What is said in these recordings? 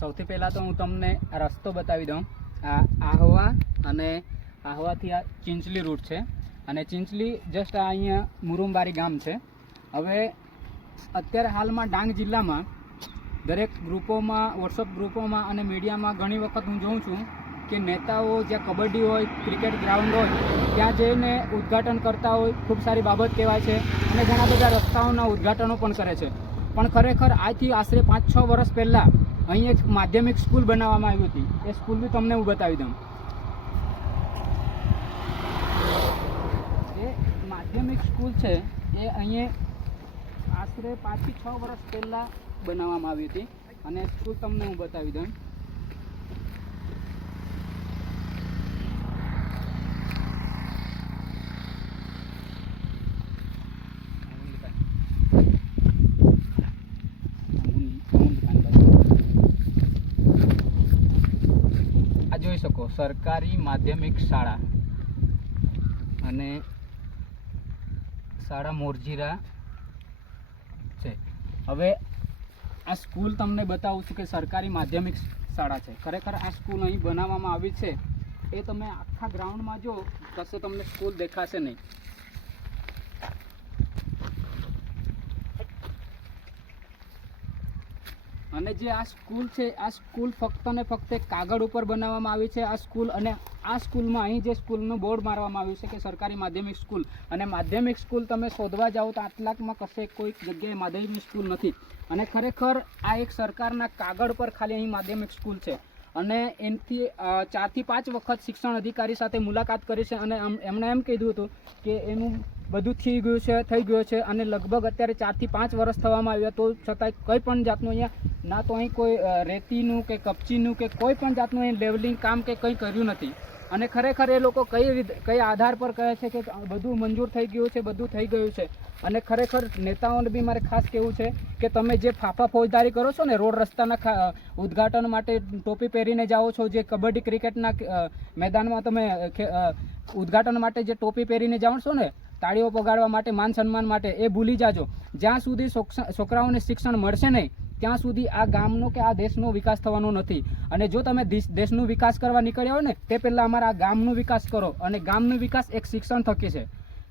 સૌથી પહેલાં તો હું તમને આ રસ્તો બતાવી દઉં। આ આહવા અને આહવાથી આ ચિંચલી રૂટ છે અને ચિંચલી જસ્ટ આ અહીંયા મુરુંબારી ગામ છે। હવે અત્યારે હાલમાં ડાંગ જિલ્લામાં દરેક ગ્રુપોમાં, વોટ્સઅપ ગ્રુપોમાં અને મીડિયામાં ઘણી વખત હું જોઉં છું કે નેતાઓ જ્યાં કબડ્ડી હોય, ક્રિકેટ ગ્રાઉન્ડ હોય ત્યાં જઈને ઉદ્ઘાટન કરતા હોય, ખૂબ સારી બાબત કહેવાય છે અને ઘણા બધા રસ્તાઓના ઉદ્ઘાટનો પણ કરે છે। પણ ખરેખર આજથી આશરે 5-6 વર્ષ પહેલાં અહીં એક માધ્યમિક સ્કૂલ બનાવવામાં આવી હતી। એ સ્કૂલ બી તમને હું બતાવી દઉં। એ માધ્યમિક સ્કૂલ છે એ અહીંયા આશરે 5 થી 6 વર્ષ પહેલાં બનાવવામાં આવી હતી અને સ્કૂલ તમને હું બતાવી દઉં। આ જોઈ શકો સરકારી માધ્યમિક શાળા અને શાળા મોરજીરા છે। હવે આ સ્કૂલ તમને બતાવું છું કે સરકારી માધ્યમિક શાળા છે। ખરેખર આ સ્કૂલ અહીં બનાવવામાં આવી છે એ તમે આખા ગ્રાઉન્ડમાં જો કશે તમને સ્કૂલ દેખાશે નહીં। અને જે આ સ્કૂલ છે આ સ્કૂલ ફક્ત ને ફક્ત કાગળ ઉપર બનાવવામાં આવી છે। આ સ્કૂલ અને આ સ્કૂલમાં અહીં જે સ્કૂલનું બોર્ડ મારવામાં આવ્યું છે કે સરકારી માધ્યમિક સ્કૂલ, અને માધ્યમિક સ્કૂલ તમે શોધવા જાઓ તો આટલાકમાં કશે કોઈ જગ્યાએ માધ્યમિક સ્કૂલ નથી। અને ખરેખર આ એક સરકારના કાગળ પર ખાલી અહીં માધ્યમિક સ્કૂલ છે અને એનાથી 4 થી 5 વખત શિક્ષણ અધિકારી સાથે મુલાકાત કરી છે અને એમણે એમ કીધું હતું કે એનું બધું થઈ ગયું છે અને લગભગ અત્યારે 4 થી 5 વર્ષ થવામાં આવ્યા તો છતાંય કંઈ પણ જાતનું અહીંયા ના તો અહીં કોઈ રેતીનું કે કપચીનું કે કોઈ પણ જાતનું અહીં લેવલિંગ કામ કે કંઈ કર્યું નથી। અને ખરેખર એ લોકો કઈ આધાર પર કહે છે કે બધું મંજૂર થઈ ગયું છે, બધું થઈ ગયું છે। અને ખરેખર નેતાઓને બી મારે ખાસ કહેવું છે કે તમે જે ફાફા ફોજદારી કરો છો ને, રોડ રસ્તાના ઉદ્ઘાટન માટે ટોપી પહેરીને જાઓ છો, જે કબડ્ડી ક્રિકેટના મેદાનમાં તમે ઉદ્ઘાટન માટે જે ટોપી પહેરીને જાઓ છો ને, તાળીઓ પગાડવા માટે, માન સન્માન માટે, એ ભૂલી જાજો। જ્યાં સુધી છોકરાઓને શિક્ષણ મળશે નહીં ત્યાં સુધી આ ગામનો કે આ દેશનો વિકાસ થવાનો નથી। અને જો તમે દેશનો વિકાસ કરવા નીકળ્યા હોય ને તે પહેલાં અમારા ગામનો વિકાસ કરો અને ગામનો વિકાસ એક શિક્ષણ થકી છે।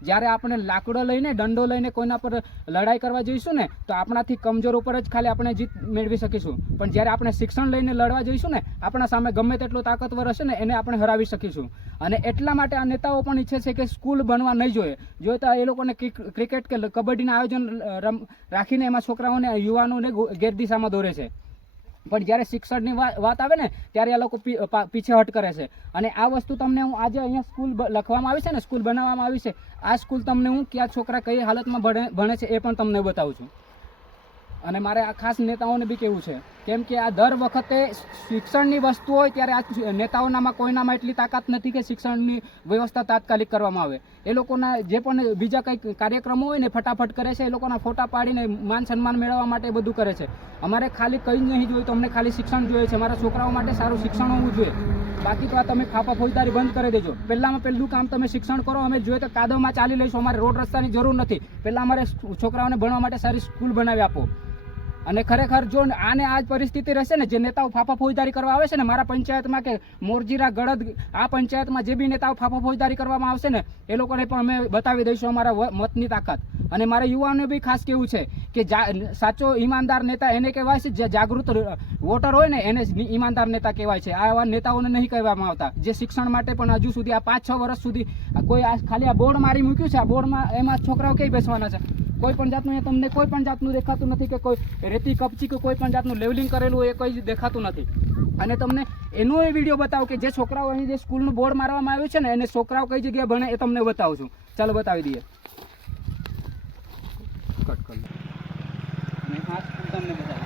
જ્યારે આપણે લાકડો લઈને, દંડો લઈને કોઈના પર લડાઈ કરવા જઈશું ને તો આપણાથી કમજોર ઉપર જ ખાલી આપણે જીત મેળવી શકીશું, પણ જ્યારે આપણે શિક્ષણ લઈને લડવા જઈશું ને આપણા સામે ગમે તેટલો તાકાતવર હશે ને એને આપણે હરાવી શકીશું। અને એટલા માટે આ નેતાઓ પણ ઈચ્છે છે કે સ્કૂલ બનવા નહીં જોઈએ તો એ લોકોને ક્રિકેટ કે કબડ્ડીના આયોજન રાખીને એમાં છોકરાઓને, યુવાનોને ગેરદિશામાં દોરે છે। પણ જ્યારે શિક્ષણની વાત આવે ને ત્યારે આ લોકો પીછેહટ કરે છે। અને આ વસ્તુ તમને હું આજે અહીંયા સ્કૂલ લખવામાં આવી છે ને, સ્કૂલ બનાવવામાં આવી છે, આ સ્કૂલ તમને હું કે આ છોકરા કઈ હાલતમાં ભણે છે એ પણ તમને બતાવું છું। અને મારે આ ખાસ નેતાઓને બી કહેવું છે કેમ કે આ દર વખતે શિક્ષણની વસ્તુ હોય ત્યારે આ નેતાઓનામાં કોઈનામાં એટલી તાકાત નથી કે શિક્ષણની વ્યવસ્થા તાત્કાલિક કરવામાં આવે। એ લોકોના જે પણ બીજા કંઈક કાર્યક્રમો હોય ને ફટાફટ કરે છે, એ લોકોના ફોટા પાડીને માન સન્માન મેળવવા માટે બધું કરે છે। અમારે ખાલી કંઈ નહીં જોઈએ, તો અમને ખાલી શિક્ષણ જોઈએ છે, મારા છોકરાઓ માટે સારું શિક્ષણ હોવું જોઈએ। બાકી તો આ તમે ફાફા ફોજદારી બંધ કરી દેજો। પહેલાં કામ તમે શિક્ષણ કરો। અમે જોઈએ તો કાદવમાં ચાલી લઈશું, અમારે રોડ રસ્તાની જરૂર નથી। પહેલાં અમારે છોકરાઓને ભણવા માટે સારી સ્કૂલ બનાવી આપો। અને ખરેખર જો આને આ જ પરિસ્થિતિ રહેશે ને, જે નેતાઓ ફાફા ફોજદારી કરવા આવે છે ને મારા પંચાયતમાં કે મોરજીરા, ગળદ, આ પંચાયતમાં જે બી નેતાઓ ફાફા ફોજદારી કરવામાં આવશે ને એ લોકોને પણ અમે બતાવી દઈશું અમારા મતની તાકાત। અને મારા યુવાનોને બી ખાસ કહેવું છે કે સાચો ઈમાનદાર નેતા એને કહેવાય છે, જે જાગૃત વોટર હોય ને એને ઈમાનદાર નેતા કહેવાય છે। આવા નેતાઓને નહીં કહેવામાં આવતા જે શિક્ષણ માટે પણ હજુ સુધી આ 5-6 વર્ષ સુધી કોઈ ખાલી આ બોર્ડ મારી મૂક્યું છે। આ બોર્ડમાં એમાં છોકરાઓ કઈ બેસવાના છે? કોઈ પણ જાતનું તમને કોઈ પણ જાતનું દેખાતું નથી કે કોઈ રેતી કપચી કે કોઈ પણ જાતનું લેવલિંગ કરેલું એ કોઈ દેખાતું નથી। અને તમને એનો એ વિડીયો બતાવો કે જે છોકરાઓ અહીં જે સ્કૂલનું બોર્ડ મારવામાં આવ્યું છે ને એને છોકરાઓ કઈ જગ્યાએ ભણે એ તમને બતાવું છું। ચાલો બતાવી દઈએ। કટ કરી અને આ સ્કૂલ તમને બતાવી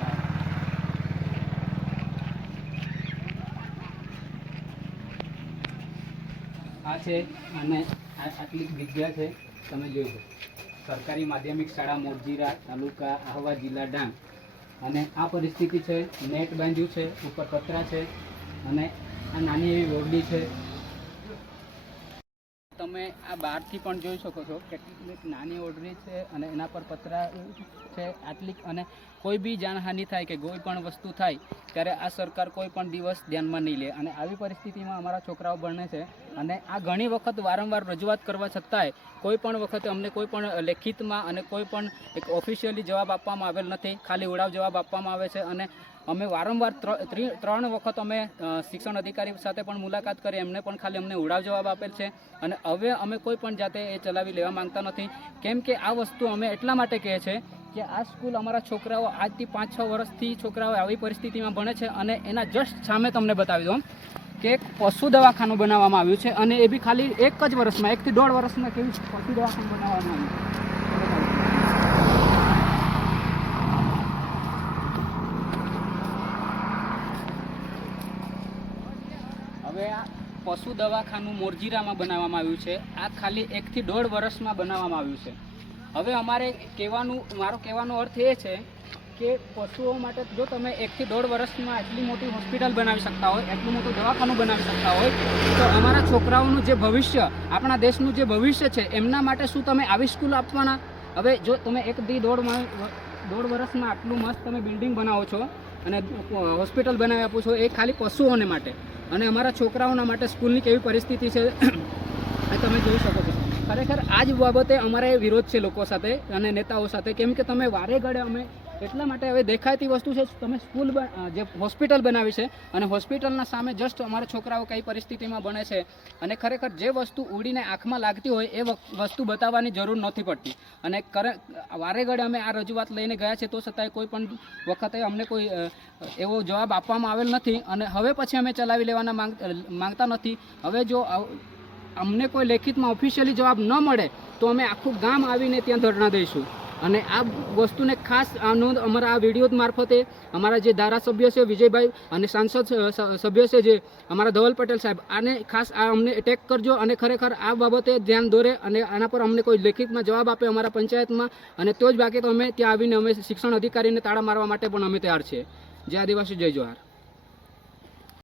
આ છે અને આટલી જગ્યા છે તમે જોઈ શકો। સરકારી માધ્યમિક શાળા મોરજીરા, તાલુકા આહવા, જિલ્લા ડાંગ। અને આ પરિસ્થિતિ છે। નેટ બાંધ્યું છે, ઉપર પતરા છે અને આ નાની એવી રોડડી છે। તમે આ બહારથી પણ જોઈ શકો છો કેટલીક નાની ઓરડી છે અને એના પર પતરા છે આટલી, અને કોઈ બી જાનહાનિ થાય કે કોઈ પણ વસ્તુ થાય ત્યારે આ સરકાર કોઈ પણ દિવસ ધ્યાનમાં નહીં લે. અને આવી પરિસ્થિતિમાં અમારા છોકરાઓ ભણે છે અને આ ઘણી વખત વારંવાર રજૂઆત કરવા છતાંય કોઈ પણ વખતે અમને કોઈ પણ લેખિતમાં અને કોઈ પણ એક ઓફિશિયલી જવાબ આપવામાં આવેલ નથી, ખાલી ઉડાવ જવાબ આપવામાં આવે છે. અને અમે વારંવાર 3 વખત અમે શિક્ષણ અધિકારી સાથે પણ મુલાકાત કરી, એમને પણ ખાલી અમને ઉડાવ જવાબ આપેલ છે. અને હવે અમે કોઈ પણ જાતે એ ચલાવી લેવા માંગતા નથી, કેમ કે આ વસ્તુ અમે એટલા માટે કહે છે કે આ સ્કૂલ અમારા છોકરાઓ આજથી 5-6 વર્ષથી છોકરાઓ આવી પરિસ્થિતિમાં ભણે છે. અને એના જસ્ટ સામે તમને બતાવી દઉં કે એક પશુ દવાખાનું બનાવવામાં આવ્યું છે, અને એ બી ખાલી 1 જ વર્ષમાં 1 થી 1.5 વર્ષમાં કેવી પશુ દવાખાનું બનાવવામાં આવ્યું. હવે આ પશુ દવાખાનું મોરજીરામાં બનાવવામાં આવ્યું છે. આ ખાલી 1 થી 1.5 વર્ષમાં બનાવવામાં આવ્યું છે. હવે મારો કહેવાનો અર્થ એ છે કે પશુઓ માટે જો તમે 1 થી 1.5 વર્ષમાં એટલી મોટી હોસ્પિટલ બનાવી શકતા હોય, એટલું મોટું દવાખાનું બનાવી શકતા હોય, તો અમારા છોકરાઓનું જે ભવિષ્ય, આપણા દેશનું જે ભવિષ્ય છે, એમના માટે શું તમે આવી સ્કૂલ આપવાના? હવે જો તમે 1 થી 1.5 વર્ષમાં આટલું મસ્ત તમે બિલ્ડિંગ બનાવો છો અને હોસ્પિટલ બનાવી આપો છો, એ ખાલી પશુઓને માટે, અને અમારા છોકરાઓના માટે સ્કૂલની કેવી પરિસ્થિતિ છે એ તમે જોઈ શકો છો. ખરેખર આ જ બાબતે અમારે વિરોધ છે લોકો સાથે અને નેતાઓ સાથે, કેમ કે તમે વારે ઘડે અમે એટલા માટે હવે દેખાતી વસ્તુ છે, તમે સ્કૂલ જે હોસ્પિટલ બનાવી છે અને હોસ્પિટલના સામે જસ્ટ અમારા છોકરાઓ કઈ પરિસ્થિતિમાં ભણે છે, અને ખરેખર જે વસ્તુ ઉડીને આંખમાં લાગતી હોય એ વસ્તુ બતાવવાની જરૂર નથી પડતી. અને વારે ઘડે અમે આ રજૂઆત લઈને ગયા છે, તો છતાંય કોઈ પણ વખતે અમને કોઈ એવો જવાબ આપવામાં આવેલ નથી. અને હવે પછી અમે ચલાવી લેવાના માંગતા નથી. હવે જો અમને કોઈ લેખિતમાં ઓફિશિયલી જવાબ ન મળે તો અમે આખું ગામ આવીને ત્યાં ધરણા દઈશું. અને આ વસ્તુને ખાસ અમારા આ વિડીયો મારફતે અમારા જે ધારાસભ્ય છે વિજયભાઈ અને સાંસદ સભ્ય છે જે અમારા ધવલ પટેલ સાહેબ, આને ખાસ અમને એટેક કરજો અને ખરેખર આ બાબતે ધ્યાન દોરે અને આના પર અમને કોઈ લેખિતમાં જવાબ આપે અમારા પંચાયતમાં, અને તો જ બાકી તો અમે ત્યાં આવીને અમે શિક્ષણ અધિકારીને તાળા મારવા માટે પણ અમે તૈયાર છીએ. જય આદિવાસી, જય જોહાર.